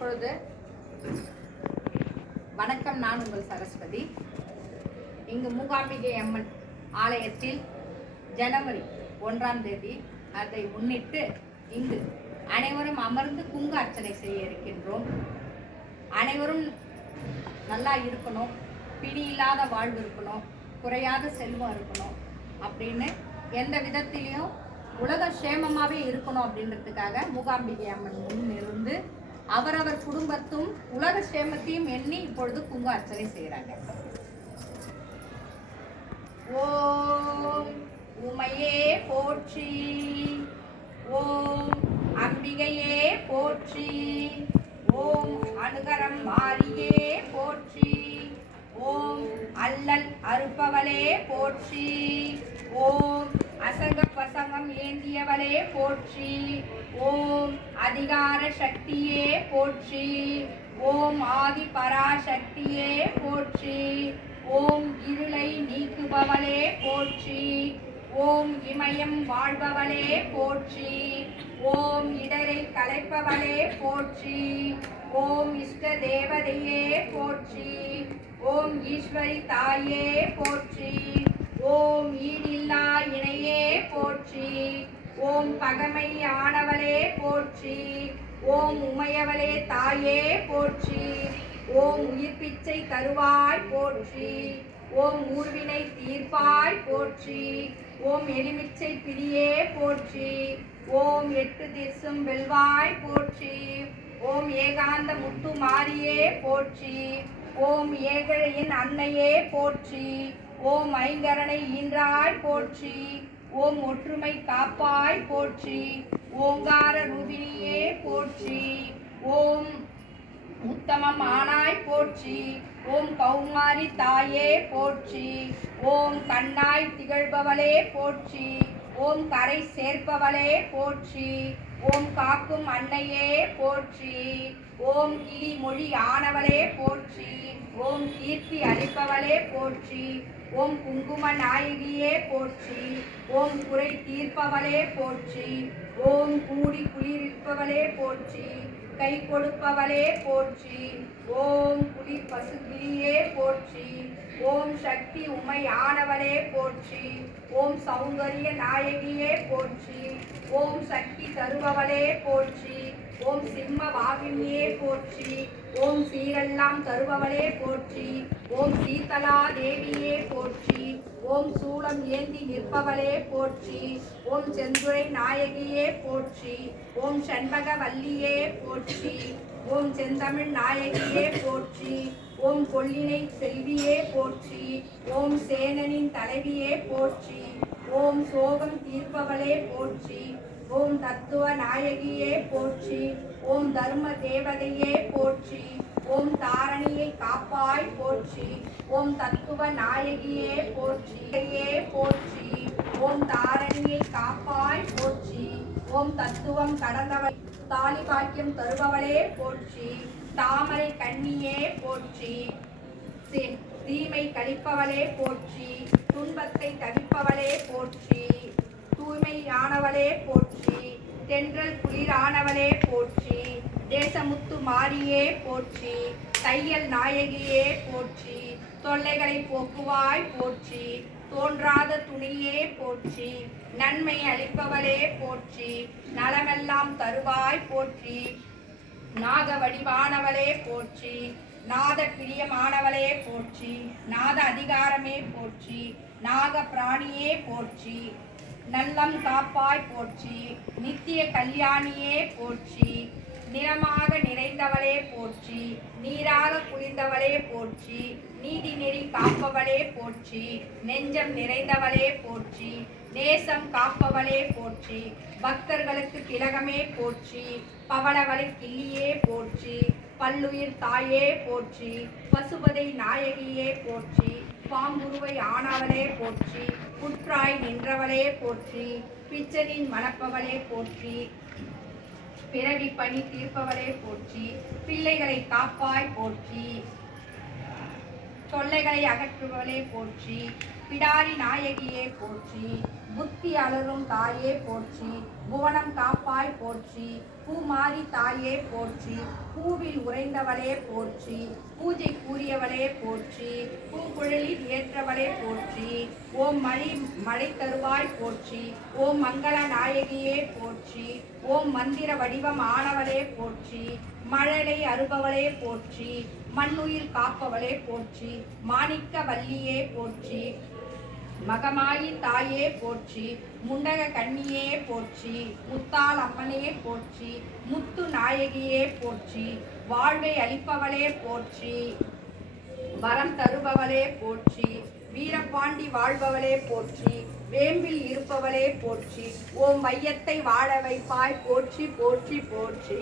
இப்பொழுது வணக்கம் நான் உங்கள் சரஸ்வதி. இங்கு மூகாம்பிகை அம்மன் ஆலயத்தில் ஜனவரி ஒன்றாம் தேதி அதை முன்னிட்டு இங்கு அனைவரும் அமர்ந்து குங்கு அர்ச்சனை செய்ய இருக்கின்றோம். அனைவரும் நல்லா இருக்கணும் பிடி இல்லாத வாழ்வு இருக்கணும் குறையாத செல்வம் இருக்கணும் அப்படின்னு எந்த விதத்திலையும் உலக சேமமாகவே இருக்கணும் அப்படின்றதுக்காக மூகாம்பிகை அம்மன் முன் இருந்து அவரவர் குடும்பத்தும் உலக சேமத்தையும் எண்ணி இப்பொழுது குங்க அர்ச்சனை செய்கிறாங்க ஓம் உமையே போற்றி ஓம் அம்பிகையே போற்றி ஓம் அனுகரம் மாரியே போற்றி ஓம் அல்லல் அறுப்பவளே போற்றி ஓம் அசங்க பசங்கம் ஏந்தியவளே போற்றி. ஓம் அதிகார சக்தியே போற்றி. ஓம் ஆதி பராசக்தியே போற்றி. ஓம் இருளை நீக்குபவளே போற்றி. ஓம் இமயம் வாழ்பவளே போற்றி. ஓம் இடரை கலைப்பவளே போற்றி. ஓம் இஷ்ட தேவதையே போற்றி. ஓம் ஈஸ்வரி தாயே போற்றி. ஓம் ஈடி ஓம் பகமை ஆனவளே போற்றி. ஓம் உமையவளே தாயே போற்றி. ஓம் உயிர் பிச்சை தருவாய் போற்றி. ஓம் ஊர்வினை தீர்ப்பாய் போற்றி. ஓம் எலுமிச்சை பிரியே போற்றி. ஓம் எட்டு திசும் வெல்வாய் போற்றி. ஓம் ஏகாந்த முத்து மாரியே போற்றி. ஓம் ஏகழையின் அன்னையே போற்றி. ஓம் ஐங்கரனை ஈன்றாய் போற்றி. ஓம் ஒற்றுமை காப்பாய் போற்றி. ஓங்கார ருதினியே போற்றி. ஓம் உத்தமம் ஆனாய் போற்றி. ஓம் கௌமாரி தாயே போற்றி. ஓம் கண்ணாய் திகழ்பவளே போற்றி. ஓம் கரை சேர்ப்பவளே போற்றி. ஓம் காக்கும் அன்னையே போற்றி. ஓம் கிளி மொழி ஆனவளே போற்றி. அளிப்பவளே போற்றி. ஓம் குங்கும நாயகியே போற்றி. ஓம் குறை தீர்ப்பவளே போற்றி. ஓம் கூடி குளிர்ப்பவளே போற்றி. கை கொடுப்பவளே போற்றி. ஓம் குளிர் பசுகிளியே போற்றி. ஓம் சக்தி உமை ஆனவளே போற்றி. ஓம் சௌந்தரிய நாயகியே போற்றி. ஓம் சக்தி தருபவளே போற்றி. ஓம் சிம்ம வாகினியே போற்றி. ஓம் சீரெல்லாம் தருபவளே போற்றி. ஓம் சீதலா தேவியே போற்றி. ஓம் சூளம் ஏந்தி நிற்பவளே போற்றி. ஓம் செந்துரை நாயகியே போற்றி. ஓம் சண்பக வல்லியே போற்றி. ஓம் செந்தமிழ் நாயகியே போற்றி. ஓம் கொள்ளினை செல்வியே போற்றி ஓம் சேனனின் தலைவியே போற்றி ஓம் சோகம் தீர்ப்பவளே போற்றி ஓம் தத்துவ நாயகியே போற்றி ஓம் தர்ம தேவதையே போற்றி ஓம் தாரணியை காப்பாய் போற்றி ஓம் தத்துவ நாயகியே போற்றியே போற்றி ஓம் தாரணியை காப்பாய் போற்றி ஓம் தத்துவம் கடந்தவள் தாலி பாக்கியம் தருபவளே போற்றி. தாமரை கண்ணியே போற்றி. தீமை கழிப்பவளே போற்றி. துன்பத்தை தவிப்பவளே போற்றி. தூய்மையானவளே போற்றி. தென்றல் குளிரானவளே போற்றி. தேசமுத்து மாரியே போற்றி. தையல் நாயகியே போற்றி. தொல்லைகளை போக்குவாய் போற்றி. தோன்றாத துணியே போற்றி. நன்மை அளிப்பவளே போற்றி. நலமெல்லாம் தருவாய் போற்றி. நாக வடிவானவளே போற்றி நாத பிரியமானவளே போற்றி நாத அதிகாரமே போற்றி நாக பிராணியே போற்றி நல்லம் காப்பாய் போற்றி நித்திய கல்யாணியே போற்றி நிறமாக நிறைந்தவளே போற்றி நீராக குளிர்ந்தவளே போற்றி நீதி நெறி காப்பவளே போற்றி நெஞ்சம் நிறைந்தவளே போற்றி நேசம் காப்பவளே போற்றி பக்தர்களுக்கு திலகமே போற்றி பவளவளை கிள்ளியே போற்றி பல்லுயிர் தாயே போற்றி பசுபதை நாயகியே போற்றி பாம்புருவை ஆனவளே போற்றி புற்றாய் நின்றவளே போற்றி பிச்சனின் மணப்பவளே போற்றி. பிறவி பணி தீர்ப்பவளே போற்றி பிள்ளைகளை காப்பாய் போற்றி. தொல்லைகளை அகற்றுபவளே போற்றி பிடாரி நாயகியே போற்றி புத்தி அலரும் தாயே போற்றி புவனம் காப்பாய் போற்றி பூமாரி தாயே போற்றி பூவில் உறைந்தவளே போற்றி. பூஜை போற்றி பூங்குழலில் ஏற்றவளே போற்றி ஓம் மழை மழை தருவாய் போற்றி ஓம் மங்கள நாயகியே போற்றி ஓம் மந்திர வடிவம் ஆனவளே போற்றி மழலை அறுபவளே போற்றி மண்ணுயிர் காப்பவளே போற்றி மாணிக்க வல்லியே போற்றி மகமாயி தாயே போற்றி முண்டக கண்ணியே போற்றி முத்தாள் அம்மனே போற்றி முத்து நாயகியே போற்றி வாழ்வை அளிப்பவளே போற்றி. வரம் தருபவளே போற்றி வீரபாண்டி வாழ்பவளே போற்றி வேம்பில் இருப்பவளே போற்றி ஓம் மையத்தை வாழ வைப்பாய் போற்றி போற்றி போற்றி.